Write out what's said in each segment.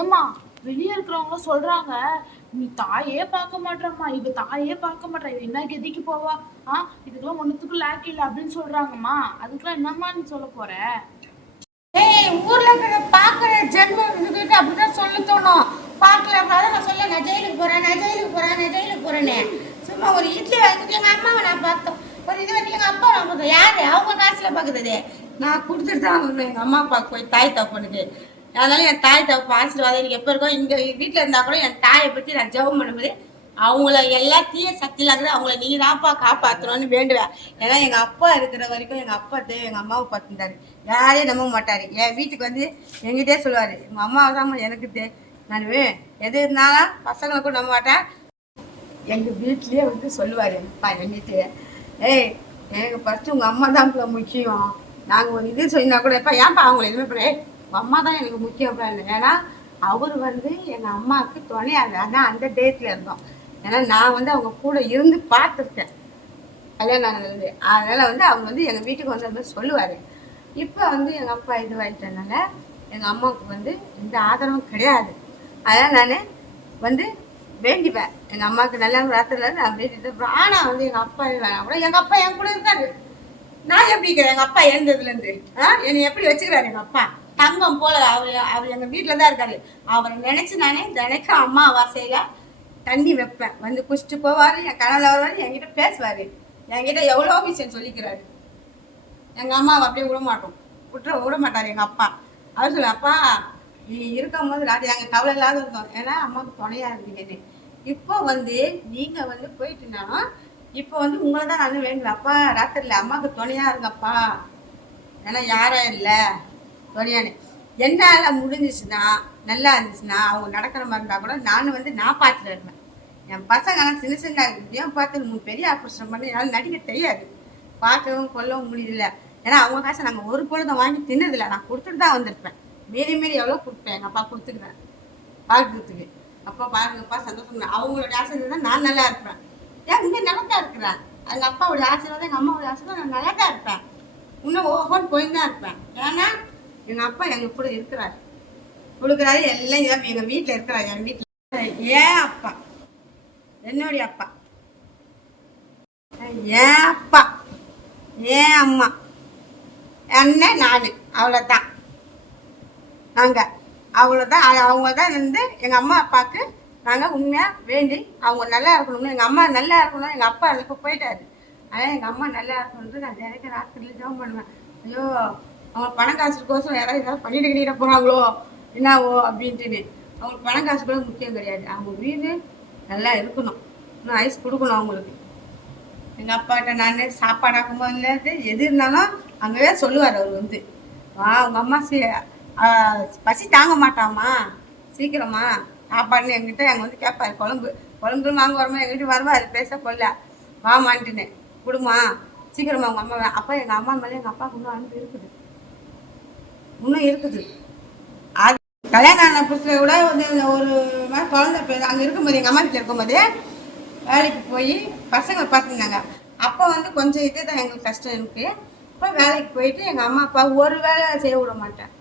ஏம்மா, வெளியே இருக்கிறவங்க சொல்றாங்க, நீ தாயே பார்க்க மாட்டேறம்மா, இவ தாயே பார்க்க மாட்டா, இவ என்ன கெதிக்கு போவா, இதுக்கெல்லாம் ஒண்ணுத்துக்கும் லேக் இல்லை அப்படின்னு சொல்றாங்கம்மா. அதுக்கெல்லாம் என்னம்மா நீ சொல்ல போற? ஏய், ஊர்ல இருக்கிற பாக்குற ஜென்மம் இதுக்கிட்ட அப்படிதான் சொல்ல தோணும். பார்க்கல அப்படின்னா நான் சொல்ல, நான் ஜெயிலுக்கு போறேன், நான் ஜெயிலுக்கு போறேன், நான் ஜெயிலுக்கு போறேன்னு. சும்மா ஒரு இட்லி வாங்கிட்டு எங்க அம்மாவை நான் பார்த்தோம், ஒரு இது வந்து எங்க அப்பா நான் பார்த்தோம். யாரு அவங்க காசுல பாக்குறது? நான் கொடுத்துட்டு தான் வரணும் எங்க அம்மா அப்பாவுக்கு போய் தாய் தகப்பனுக்கு. அதனால என் தாய் தகப்ப ஆசீர்வாதம் எனக்கு எப்போ இருக்கும். இங்க வீட்டுல இருந்தா கூட என் தாயை பத்தி நான் ஜெபம் பண்ணும்போது அவங்கள எல்லா தீய சக்தியில இருக்குது அவங்கள நீங்க தான்ப்பா காப்பாற்றணும்னு வேண்டுவேன். ஏன்னா எங்க அப்பா இருக்கிற வரைக்கும் எங்க அப்பா எங்க அம்மாவை பார்த்துட்டாரு, யாரையும் நம்ப மாட்டாரு. என் வீட்டுக்கு வந்து எங்கிட்டே சொல்லுவாரு, எங்க அம்மாவை தான் எனக்கு நான் எது இருந்தாலும் பசங்களுக்கும் நம்ப மாட்டேன். எங்க வீட்லயே வந்து சொல்லுவாரு எங்கப்பா எங்கிட்ட, ஏய் எனக்கு ஃபர்ஸ்ட் உங்க அம்மா தான் முக்கியம். நாங்க ஒரு இது சொன்னா கூட எப்ப ஏன்ப்பா அவங்களை எதுவுமே பண்ண, உங்க அம்மா தான் எனக்கு முக்கியம். ஏன்னா அவர் வந்து எங்க அம்மாவுக்கு துணையா இருந்தா அந்த டேட்ல இருந்தோம். ஏன்னா நான் வந்து அவங்க கூட இருந்து பார்த்துருக்கேன் கல்யாணம் ஆனதுலேருந்து. அதனால வந்து அவங்க வந்து எங்கள் வீட்டுக்கு வந்து சொல்லுவார். இப்போ வந்து எங்கள் அப்பா இதுவாகிட்டனால எங்கள் அம்மாவுக்கு வந்து எந்த ஆதரவும் கிடையாது. அதனால் நான் வந்து வேண்டிப்பேன் எங்கள் அம்மாவுக்கு நல்ல ராத்திரில நான் வேண்டிட்டு. ஆனால் வந்து எங்கள் அப்பா கூட எங்கள் அப்பா என் கூட இருக்காரு. நான் எப்படி இருக்கிறேன் எங்கள் அப்பா எழுந்ததுலேருந்து என்னை எப்படி வச்சுக்கிறாரு எங்கள் அப்பா தங்கம் போல. அவர் எங்கள் வீட்டில் தான் இருக்காரு. அவரை நினச்சி நானே தினைக்கும் அம்மாவாசையில் தண்ணி வைப்பேன். வந்து குடிச்சிட்டு போவார், என் கனவுல வருவார், என்கிட்ட பேசுவார், என்கிட்ட எவ்வளோ விஷயம் சொல்லிக்கிறாரு. எங்கள் அம்மாவை அப்படியே விட மாட்டார் எங்கள் அப்பா. அவர் சொல்ல, அப்பா நீ இருக்கும் போது ராத்திரி எங்கள் கவலை இல்லாத இருந்தோம், ஏன்னா அம்மாவுக்கு துணையாக இருந்தீங்கன்னு. இப்போ வந்து நீங்கள் வந்து போயிட்டுனாலும் இப்போ வந்து உங்களை தான் நான் வேணுங்க, அப்பா ராத்திரியில் அம்மாவுக்கு துணையாக இருங்கப்பா, ஏன்னா யாரும் இல்லை துணையானு. என்னால் முடிஞ்சிச்சுன்னா நல்லா இருந்துச்சுன்னா அவங்க நடக்கிற மாதிரி இருந்தால் கூட நான் பார்த்துட்டு இருப்பேன். என் பசங்கெல்லாம் சின்ன சின்ன இதையும் பார்த்து 3 பெரிய ஆப்ரேஷன் பண்ணி என்னால் நடிக்க தெரியாது, பார்க்கவும் கொல்லவும் முடியல. ஏன்னா அவங்க காசை நாங்கள் ஒரு பொழுதும் வாங்கி தின்னதில்லை, நான் கொடுத்துட்டு தான் வந்திருப்பேன். மீறி எவ்வளோ கொடுப்பேன், எங்கள் அப்பா கொடுத்துக்கிறேன் பார்க்கறதுக்கு. அப்பா பாருங்கப்பா சந்தோஷம், அவங்களுடைய ஆசீர்வாதம் நான் நல்லா இருப்பேன். ஏன் இங்கே நல்லா தான் இருக்கிறேன். எங்கள் அப்பாவுடைய ஆசீர்வாதம் எங்கள் அம்மாவுடைய ஆசீர்வாதம் நான் நல்லா தான் இருப்பேன். இன்னும் ஓஹோன்னு போய் தான் இருப்பேன். ஏன்னா எங்கள் அப்பா எங்கள் கூட இருக்கிறாரு, கொடுக்குறாரு எல்லாம். எங்கள் வீட்டில் இருக்கிறாரு, என் வீட்டில் ஏன் அப்பா, என்னுடைய அப்பா, ஏன் அப்பா, ஏன் அம்மா, அண்ணன், நான், அவ்வளோதான். நாங்கள் அவ்வளோதான். அவங்க தான் இருந்து எங்கள் அம்மா அப்பாவுக்கு நாங்கள் உண்மையாக வேண்டி அவங்க நல்லா இருக்கணும்னு. எங்கள் அம்மா நல்லா இருக்கணும், எங்கள் அப்பா இப்போ போயிட்டாரு. அதனால் எங்கள் அம்மா நல்லா இருக்கணுன்ட்டு நான் தினைக்கும் ராத்திரியில் ஜெபம் பண்ணுவேன். ஐயோ அவங்க பணம் காசுக்கோசம் யாராவது ஏதாவது பண்ணிட்டு போகிறாங்களோ என்னவோ அப்படின்ட்டுன்னு. அவங்களுக்கு பணம் காசு கூட முக்கியம் கிடையாது, அவங்க வீடு நல்லா இருக்கணும், இன்னும் ஐஸ் கொடுக்கணும் அவங்களுக்கு. எங்கள் அப்பாட்ட நான் சாப்பாடு ஆக்கும்போது எது இருந்தாலும் அங்கேயே சொல்லுவார் அவர் வந்து, உங்கள் அம்மா பசி தாங்க மாட்டாமா, சீக்கிரமா சாப்பாடுன்னு எங்கிட்ட அங்கே வந்து கேட்பார். குழம்பு வாங்க வருமா எங்கிட்ட வருவார், பேச கொள்ள வாமான்ட்டுன்னு, கொடுமா சீக்கிரமா உங்கள் அம்மா. அப்போ எங்கள் அம்மா மேலே எங்கள் அப்பாவுக்கு இன்னும் அன்பு இருக்குது, இன்னும் இருக்குது. அது கல்யாணம் ஆன புதுசில் கூட வந்து ஒரு மாதிரி குழந்தை அங்கே இருக்கும்போது எங்கள் அம்மா வீட்டில் இருக்கும்போது வேலைக்கு போய் பசங்களை பார்த்துருந்தாங்க. அப்போ வந்து கொஞ்சம் இதுதான் எங்களுக்கு கஷ்டம் இருக்குது. இப்போ வேலைக்கு போயிட்டு எங்கள் அம்மா அப்பா ஒரு வேலை செய்ய விட மாட்டேன்.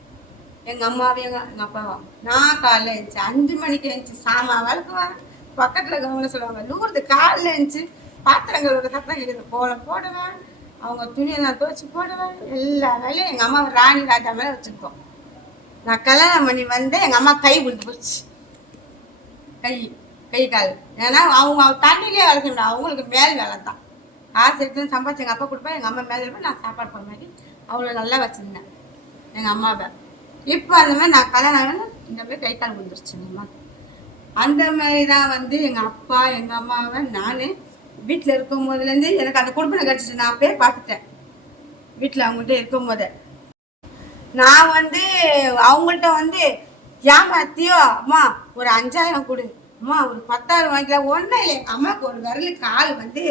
எங்கள் அம்மாவையும் எங்கள் அப்பாவும் நான் காலைல எழுந்துச்சு 5 மணிக்கு எழுந்துச்சு சாமான் விளக்குவேன். பக்கத்தில் இருக்கவங்க சொல்லுவாங்க, லூர்து காலைல எழுந்துச்சு பாத்திரங்களோட கப்பம் எழுது கோலம் போடுவேன், அவங்க துணியெல்லாம் துவைச்சி போடுவேன், எல்லா வேலையும் எங்கள் அம்மா ராணி ராஜா மேலே வச்சுருக்கோம். நான் கல்யாணம் பண்ணி வந்து எங்கள் அம்மா கை விழுந்து போச்சு, கை கால். ஏன்னா அவங்க தண்ணியிலே வேலை செய்ய முடியாது, அவங்களுக்கு மேல் வேலை தான். காசு எடுத்து சம்பாதிச்சு எங்கள் அப்பா கொடுப்பேன், எங்கள் அம்மா மேலே இருப்பேன், நான் சாப்பாடு போகிற மாதிரி அவ்வளோ நல்லா வச்சுருந்தேன் எங்கள் அம்மாவை. இப்போ அந்த மாதிரி நான் கல்யாணம் இந்த மாதிரி கை கால் விழுந்துருச்சு எங்கள் அம்மா. அந்த மாதிரி தான் வந்து எங்கள் அப்பா எங்கள் அம்மாவை நான் வீட்டில் இருக்கும் போதுலேருந்து எனக்கு அந்த குடும்பம் கிடச்சிச்சு. நான் போய் பார்த்துட்டேன் வீட்டில் அவங்கள்ட்ட இருக்கும் போது. நான் வந்து அவங்கள்ட்ட வந்து ஏமாத்தியோ அம்மா ஒரு 5000 கொடு, அம்மா ஒரு 10,000 வாங்கிக்கலாம், ஒன்றும் இல்லை. எங்கள் அம்மாவுக்கு ஒரு விரல் கால் வந்து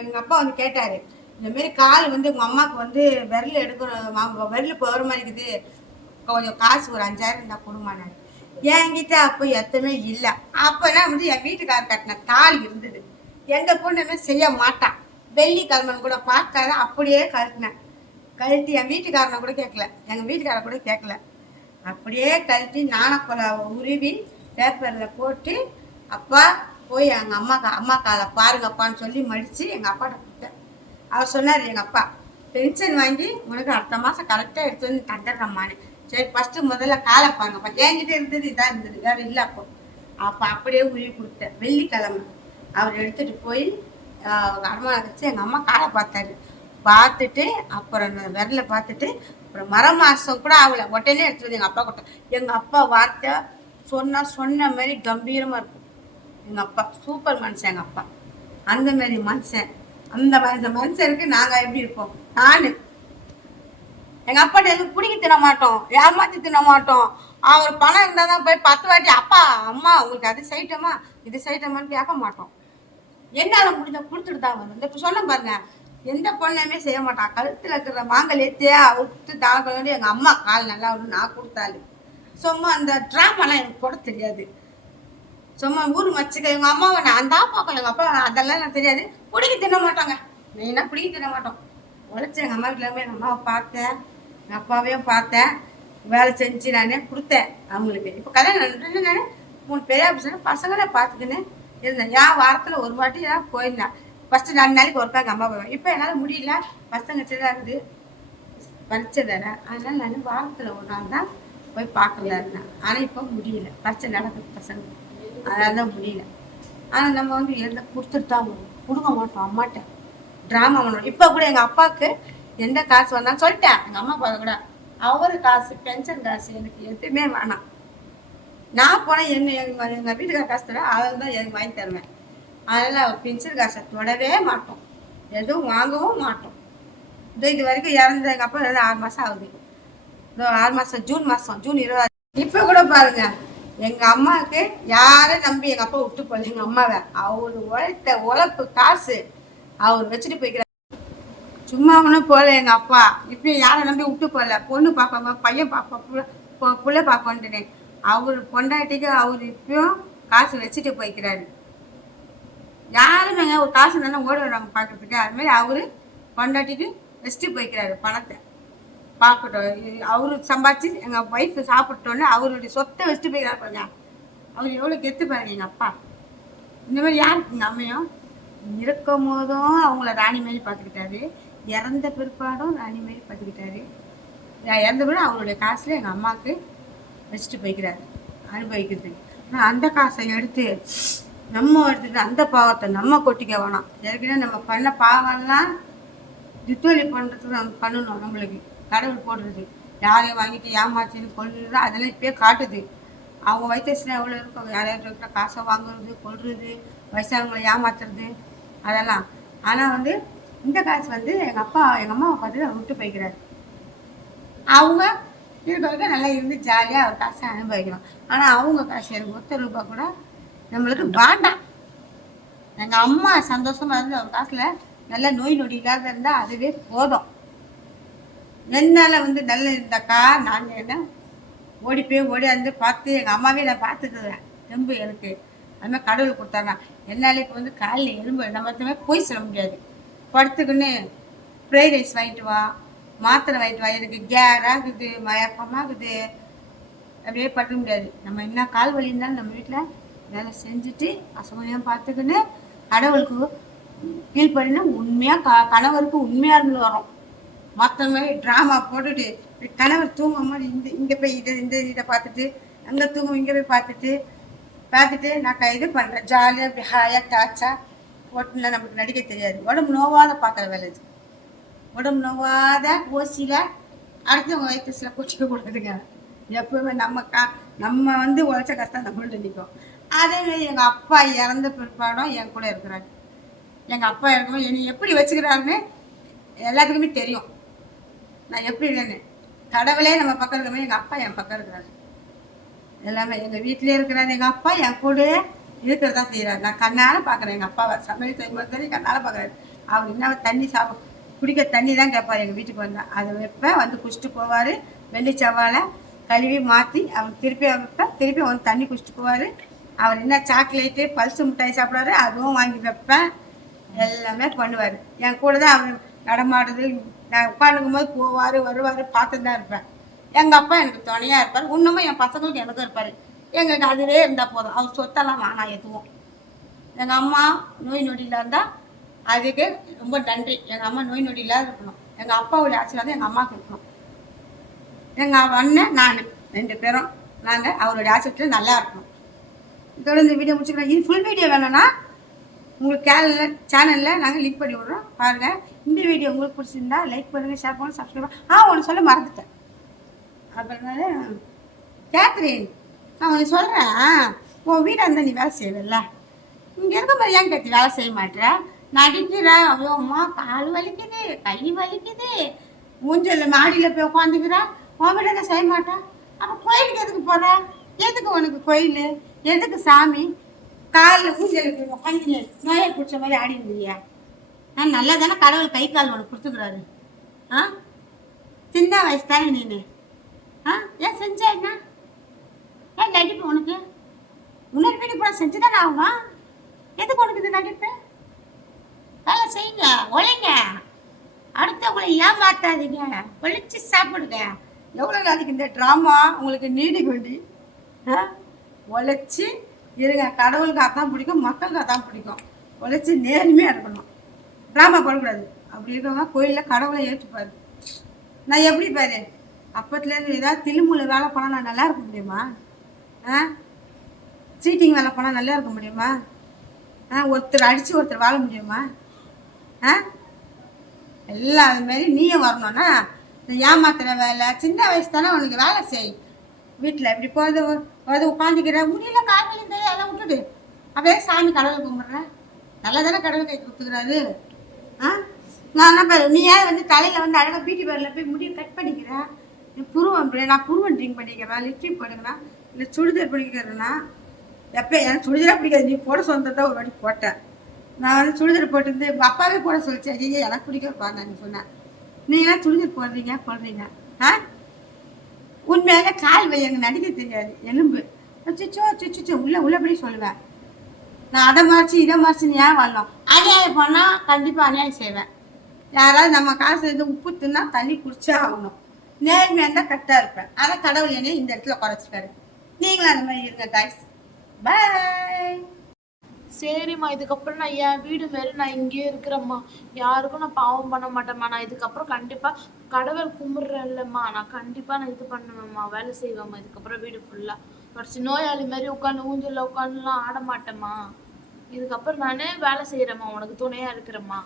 எங்கள் அப்பா வந்து கேட்டார், இந்தமாரி கால் வந்து உங்கள் அம்மாவுக்கு வந்து விரல் எடுக்கணும், விரல் போகிற மாதிரி இருக்குது, கொஞ்சம் காசு ஒரு 5000 இருந்தால் கொடுமானாரு. என்கிட்ட அப்போ எத்தமே இல்லை. அப்போனா வந்து என் வீட்டுக்காரர் கட்டின தாலி இருந்தது, எந்த பொண்ணுமே செய்ய மாட்டான். வெள்ளிக்கிழமன் கூட பார்க்காத அப்படியே கழட்டினேன். கழட்டி என் வீட்டுக்காரனை கூட கேட்கல, எங்கள் வீட்டுக்காரரை கூட கேட்கல. அப்படியே கழட்டி நாணக்குழாவை உருவி பேப்பரில் போட்டு அப்பா போய் எங்கள் அம்மா காலை பாருங்கப்பான்னு சொல்லி மடித்து எங்கள் அப்பாட்ட கொடுத்தேன். அவர் சொன்னார் எங்கள் அப்பா, பென்ஷன் வாங்கி உனக்கு அடுத்த மாதம் கரெக்டாக எடுத்து வந்து தந்துடுறம்மான்னு. சரி ஃபஸ்ட்டு முதல்ல காலை பாருங்கப்பா. என்கிட்ட இருந்தது இதாக இருந்தது, வேறு இல்லை. அப்போ அப்படியே உருவி கொடுத்தேன். வெள்ளிக்கிழமை அவர் எடுத்துகிட்டு போய் அடமான வச்சு எங்கள் அம்மா காலை பார்த்துட்டு அப்புறம் விரல பார்த்துட்டு அப்புறம் மாதம் கூட ஆகலை, உடனே எடுத்து வந்து எங்கள் அப்பா கொடுத்தேன். எங்கள் அப்பா வார்த்தை சொன்ன மாதிரி கம்பீரமாக இருக்கும். எங்கள் அப்பா சூப்பர் மனுஷன். எங்கள் அப்பா அந்த மாதிரி மனுஷன். அந்த மனுஷனுக்கு நாங்கள் எப்படி இருப்போம்? நான் எங்கள் அப்பாட்ட எதுவும் பிடிக்க தின மாட்டோம், ஏமாற்றி தின மாட்டோம். அவர் பணம் இருந்தால் தான் போய் 10 வாட்டி அப்பா அம்மா உங்களுக்கு அது செய்யட்டோமா இது செய்யட்டோமான்னு கேட்க மாட்டோம். என்னால் முடிஞ்ச கொடுத்துட்டு தான் வரும். இந்த இப்போ சொன்ன பாருங்க, எந்த பொண்ணுமே செய்ய மாட்டான். கழுத்தில் இருக்கிற மாங்கல்யத்தையே அவுத்து தாங்க எங்கள் அம்மா கால் நல்லா ஒன்று நான் கொடுத்தாரு. சும்மா அந்த ட்ராமாலாம் எனக்கு போட தெரியாது. சும்மா ஊர் மச்சுக்க எங்கள் அம்மாவை நான் அந்த பார்க்கல, எங்கள் அப்பா அதெல்லாம் எனக்கு தெரியாது. பிடிக்க தின்ன மாட்டோங்க, மெயினாக பிடிக்க தின்ன மாட்டோம். உழைச்சி எங்கள் அம்மா வீட்டில் எங்கள் அம்மாவை பார்த்தேன், எங்கள் அப்பாவையும் பார்த்தேன், வேலை செஞ்சு நானே கொடுத்தேன் அவங்களுக்கு. இப்போ கல்யாணம் நான் 3 பெரிய பசங்களே பார்த்துக்கின்னு இருந்தேன். ஏன் வாரத்தில் ஒரு வாட்டி தான் போயிருந்தேன். ஃபஸ்ட்டு 4 நாளைக்கு ஒருக்கா எங்கள் அம்மா போவேன். இப்போ என்னால் முடியல, பசங்க சின்னதாக இருக்குது, பரீட்சை வேறு. அதனால் நான் வாரத்தில் ஒரு நாள் தான் போய் பார்க்கல இருந்தேன். ஆனால் இப்போ முடியல, பரீட்சை நடக்குது பசங்க, அதனால தான் முடியல. ஆனால் நம்ம வந்து எந்த கொடுத்துட்டு தான் கொடுக்க மாட்டோம் அம்மாட்ட. ட்ராமா பண்ணணும். இப்போ கூட எங்கள் அப்பாவுக்கு எந்த காசு வந்தாலும் சொல்லிட்டேன். எங்கள் அம்மா அப்பா கூட அவரு காசு பென்ஷன் காசு எனக்கு எதுவுமே வேணாம். நான் போனால் எங்கள் வீட்டுக்கார காசு தர அதில் தான் எனக்கு வாங்கி தருவேன். அதனால் அவர் பென்ஷன் காசை தொடவே மாட்டோம், எதுவும் வாங்கவும் மாட்டோம். இது வரைக்கும் இறந்த எங்கள் அப்பா 6 மாதம் ஆகுது. 6 மாதம், ஜூன் 20. இப்போ கூட பாருங்க, எங்கள் அம்மாவுக்கு யாரும் நம்பி எங்கள் அப்பா விட்டு போகல. எங்கள் அம்மாவை அவர் உழைத்த உழைப்பு காசு அவர் வச்சுட்டு போய்க்கிறார். சும்மா ஒன்றும் போகல எங்கள் அப்பா. இப்பயும் யாரை நம்பி விட்டு போகல. பொண்ணு பார்ப்பாங்க, பையன் பார்ப்பா, புள்ள பார்ப்போன்ட்டுனே அவர் பொண்டாட்டிக்கு அவர் இப்பயும் காசு வச்சுட்டு போய்க்கிறாரு. யாருமே ஒரு காசு தானே ஓட விடுறாங்க பார்க்கறதுக்கு. அதுமாதிரி அவர் பொண்டாட்டிக்கு வச்சுட்டு போய்க்கிறாரு பணத்தை. பார்க்கட்டும், அவரு சம்பாதிச்சு எங்கள் ஒய்ஃபு சாப்பிட்டோன்னே அவருடைய சொத்தை வச்சுட்டு போய்க்கிறார் பாருங்க. அவர் எவ்வளோ கெத்து பாருங்க எங்கள் அப்பா. இந்த மாதிரி யாருக்கு எங்கள் அம்மையும் இருக்கும் போதும் அவங்கள ராணி மாரி பார்த்துக்கிட்டாரு, இறந்த பிற்பாடும் ராணி மாரி பார்த்துக்கிட்டாரு. இறந்த பிறகு அவருடைய காசில் எங்கள் அம்மாவுக்கு வச்சுட்டு போய்க்கிறாரு அனுபவிக்கிறதுக்கு. ஆனால் அந்த காசை எடுத்துட்டு அந்த பாவத்தை நம்ம கொட்டிக்க வேணாம். ஏற்கனவே நம்ம பண்ண பாவம்லாம் தித்தோலி பண்ணுறதுக்கு நம்ம பண்ணணும். நம்மளுக்கு கடவுள் போடுறது யாரையும் வாங்கிட்டு ஏமாற்றின்னு கொள்றது அதெல்லாம் இப்போயே காட்டுது. அவங்க வயிற்றுனா எவ்வளோ இருக்கும், யாரையாவது இருக்கிற காசை வாங்குறது, கொள்வது, வயசானவங்களை ஏமாத்துறது அதெல்லாம். ஆனால் இந்த காசு எங்கள் அம்மாவை பார்த்து அவர் விட்டு போய்க்கிறாரு. அவங்க இருக்க நல்லா இருந்து ஜாலியாக அவர் காசை அனுபவிக்கணும். ஆனால் அவங்க காசு எனக்கு 1 ரூபா கூட நம்மளுக்கு வேண்டாம். எங்கள் அம்மா சந்தோஷமாக இருந்து அவர் காசில் நல்லா நோய் நொடி இல்லாத இருந்தால் அதுவே போதும். என்னால் நல்ல இருந்தாக்கா நான் என்ன ஓடியாந்து பார்த்து எங்கள் அம்மாவே நான் பார்த்துக்குவேன். தெம்பு எனக்கு அதுமாதிரி கடவுள் கொடுத்தாங்க. என்னால் இப்போ காலையில் எலும்பு நம்ம போய் சொல்ல முடியாது. படுத்துக்குன்னு ஃப்ரைட் ரைஸ் வாங்கிட்டு வா, மாத்திரை வாங்கிட்டு வா, எனக்கு கேராகுது, மயக்கமாகுது, அப்படியே படுக்க முடியாது. நம்ம என்ன கால் வலி இருந்தாலும் நம்ம வீட்டில் வேலை செஞ்சுட்டு பசங்களையும் பார்த்துக்கின்னு கடவுளுக்கு ஃபீல் பண்ணினா உண்மையாக கணவருக்கு உண்மையாக இருந்து வரும். மற்ற மாதிரி ட்ராமா போட்டுட்டு கணவர் தூங்கும் போது இங்கே போய் இதை பார்த்துட்டு அங்கே தூங்கும், இங்கே போய் பார்த்துட்டு நான் இது பண்ணுறேன் ஜாலியாக இப்படி ஹாயாக டாச்சா போட்டுனா நமக்கு நடிக்க தெரியாது. உடம்பு நோவாத பார்க்குற வேலை இது. உடம்பு நோவாத ஓசியில் அடுத்தவங்க வயிற்றுல கொட்டிக்க கூடாதுங்க. எப்பவுமே நம்ம உழைச்ச கஷ்டம் நம்மள்ட்ட நிற்கும். அதேமாதிரி எங்கள் அப்பா இறந்த பிற்பாடும் என் கூட இருக்கிறாரு. எங்கள் அப்பா இருக்கும்போது என்னை எப்படி வச்சுக்கிறாருன்னு எல்லாத்துக்குமே தெரியும். நான் எப்படி இருக்கேன்னு கடவுளே நம்ம பக்கம் இருக்கிற எங்கள் அப்பா என் பக்கம் இருக்கிறாரு. எல்லாமே எங்கள் வீட்டிலே இருக்கிறாரு. எங்கள் அப்பா என் கூட இருக்கிறதா செய்கிறாரு. நான் கண்ணால் பார்க்குறேன். எங்கள் அப்பாவை சமையல் செய்யும்போது சரி கண்ணால் பார்க்குறாரு. அவர் என்ன தண்ணி குடிக்க தண்ணி தான் கேட்பார். எங்கள் வீட்டுக்கு வந்தால் அதை வைப்பேன், குடிச்சிட்டு போவார். வெள்ளி செவ்வாழை கழுவி மாற்றி அவர் திருப்பி தண்ணி குடிச்சிட்டு போவார். அவர் என்ன சாக்லேட்டு பல்சு மிட்டாய் சாப்பிட்றாரு, அதுவும் வாங்கி வைப்பேன். எல்லாமே பண்ணுவார். என் கூட தான் அவர் நடமாடுறது. நான் உட்காந்துக்கும் போது போவார் வருவார், பார்த்து தான் இருப்பேன். எங்கள் அப்பா எனக்கு துணையாக இருப்பார். இன்னமும் என் பசங்களுக்கு எனக்கும் இருப்பார். எங்களுக்கு அதுவே இருந்தால் போதும். அவர் சொத்தெல்லாம் வேணாம் எதுவும். எங்கள் அம்மா நோய் நொடியில் இருந்தால் அதுக்கு ரொம்ப நன்றி. எங்கள் அம்மா நோய் நொடி இல்லாத இருக்கணும். எங்கள் அப்பாவுடைய ஆசீர்வாதம் எங்கள் அம்மாவுக்கு இருக்கணும். எங்கள் அண்ணன் நான் 2 பேரும் நாங்கள் அவருடைய ஆசீர்வாதத்தில் நல்லா இருக்கணும். இதோட இந்த வீடியோ முடிச்சுக்கிறோம். இது ஃபுல் வீடியோ வேணும்னா உங்களுக்கு சேனலில் நாங்கள் லிங்க் பண்ணி விட்றோம், பாருங்கள். இந்த வீடியோ உங்களுக்கு பிடிச்சிருந்தா லைக் பண்ணுங்கள், ஷேர் பண்ணுங்கள், சப்ஸ்கிரைப் பண்ணுங்கள். ஒன்று சொல்ல மறந்துட்டேன். அப்புறமேல கேத்ரின், நான் ஒன்று சொல்கிறேன். உன் வீடாக இருந்தால் நீ வேலை செய்வல்ல, இங்கே இருக்க மாதிரி ஏன் கேத்தி வேலை செய்ய மாட்டேன்? நடிக்கிறேன், அவ்வளோ அம்மா கால் வலிக்குது, கை வலிக்குது, மூஞ்சல் மாடியில் போய் உட்காந்துக்கிறேன். உன் வீட்டை நான் செய்ய மாட்டேன். அப்போ கோயிலுக்கு எதுக்கு போகிற? எதுக்கு உனக்கு கோயில்? எதுக்கு சாமி? காலில் மூஞ்சலுக்கு உட்காந்து நோயை பிடிச்ச மாதிரி ஆடிடுவியா? நல்லா தானே கடவுள் கை கால் உனக்கு கொடுத்துக்கிறாரு. சின்ன வயசு தானே நீனு. ஏன் செஞ்சா என்ன? ஏன் நடிப்பு உனக்கு? முன்னாடி வீடு போட செஞ்சு தானே ஆகணும். எதுக்கு உனக்கு இது நடிப்பு? வேலை செய்யுங்க, உழைங்க, அடுத்தவங்களை ஏமாத்தாதீங்க, ஒழிச்சு சாப்பிடுங்க. எவ்வளோ நாளைக்கு இந்த ட்ராமா உங்களுக்கு நீடி கொண்டி உழைச்சி இருங்க. கடவுளுக்கு அதான் பிடிக்கும், மக்களுக்கு அதான் பிடிக்கும். உழைச்சி நேர்மையாக இருக்கணும், ட்ராமா பண்ணக்கூடாது. அப்படி இருக்கவங்க கோயிலில் கடவுளை ஏற்றுப்பாரு. நான் எப்படி பாரு, அப்பத்துலேருந்து ஏதாவது தில்லுமுள்ள வேலை பண்ணால் நான் நல்லா இருக்க முடியுமா? சீட்டிங் வேலை பண்ணால் நல்லா இருக்க முடியுமா? ஒருத்தர் அடித்து ஒருத்தர் வாழ முடியுமா? எல்லாம் அதுமாரி நீயும் வரணும்னா இந்த ஏமாத்துற வேலை, சின்ன வயசு தானே உனக்கு வேலை செய். வீட்டில் இப்படி போகிறது உட்காந்துக்கிற முடியல, காலையில் இந்த அதெல்லாம் விட்டுடு. அப்படியே சாமி கடவுள் கும்பிட்றேன். நல்லா தானே கடவுள் கை கொடுத்துக்கிறாரு. நான் என்ன பாரு, நீ ஏன் வந்து தலையில் வந்து அழகாக பியூட்டி பார்லரில் போய் முடியை கட் பண்ணிக்கிறேன். நான் புருவன் ட்ரிங்க் பண்ணிக்கிறேன், லிப்ஸ்டிக் போட்டுக்கிறேன், இல்லை சுடிதார் பிடிக்கிறேன்னா. எப்போ எனக்கு சுடிதாராக பிடிக்காது, நீ போட சொந்தத்தான் ஒரு வாட்டி போட்டேன். நான் வந்து சுடிதார் போட்டு எங்கள் அப்பாவே போட சொல்லிச்சு. ஐயோ எனக்கு பிடிக்கப்பாங்க நான் சொன்னேன். நீங்களாம் சுடிதார் போடுறீங்க. உண்மையாக கால் வலி எனக்கு நடிக்க தெரியாது, எலும்பு சுச்சோ உள்ளபடி சொல்லுவேன். நான் அதை மறைச்சி இதை மறைச்சின்னு ஏன் வரணும்? அநியாயம் பண்ணால் கண்டிப்பாக அநியாயம் செய்வேன். யாராவது நம்ம காசு எதுவும் உப்பு தின்னா தண்ணி குடிச்சே ஆகணும். நேர்மையாக இருந்தால் கரெக்டாக இருப்பேன். அதை கடவுள் என்னையும் இந்த இடத்துல குறைச்சிட்டாரு. நீங்களும் அந்த மாதிரி இருங்க கைஸ். பாய். சரிம்மா, இதுக்கப்புறம் நான் என் வீடு மாரி நான் இங்கேயே இருக்கிறேம்மா. யாருக்கும் நான் பாவம் பண்ண மாட்டேம்மா. நான் இதுக்கப்புறம் கண்டிப்பாக கடவுள் கும்பிட்றேன்லம்மா, நான் கண்டிப்பாக நான் இது பண்ணுவேம்மா, வேலை செய்வேம்மா. இதுக்கப்புறம் வீடு ஃபுல்லாக படிச்சு நோயாளி மாதிரி உட்காந்து ஊஞ்சலில் உட்காந்துலாம் ஆட மாட்டேம்மா. இதுக்கப்புறம் நான் வேலை செய்கிறேம்மா, உனக்கு துணையாக இருக்கிறேம்மா.